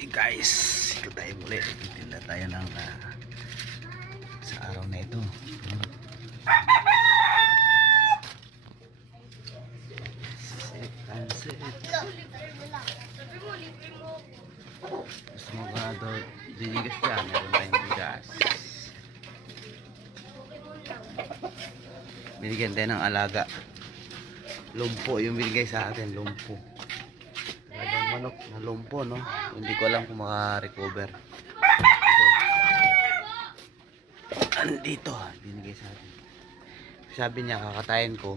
Hey guys, ito tayo muli. Titinda tayo ng sa araw na ito. Set and set. Gusto mo ba ito dinigas dyan? Meron tayong bigas. Binigyan tayo ng alaga. Lumpo yung binigay sa atin, lumpo. Talagang manok na lumpo, no? Hindi ko alam kung maka-recover. Andito, binigay sa atin. Sabi niya kakatayin ko.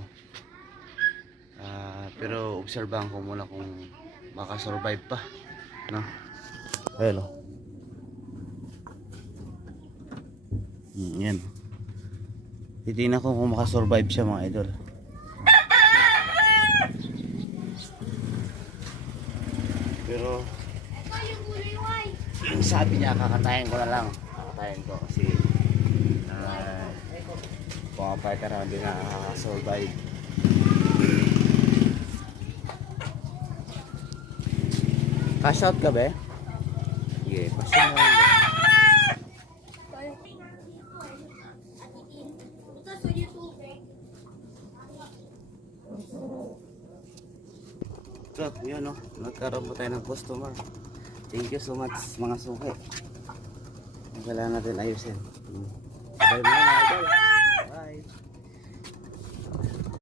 Pero obserbahan ko muna kung makasurvive pa, no? Ayun, oh. Yan. Titignan ko kung makasurvive siya, mga idol. Pero sabi niya kakatayin ko na lang. Kakatayin ko kasi pumapay ka na, hindi na nakakasurvive. Cash out ka ba? Sige, pasin mo rin. So, yun, no? Nagkaroon po tayo ng customer. Thank you so much, mga suki. Kailangan natin ayusin. Bye mga idol.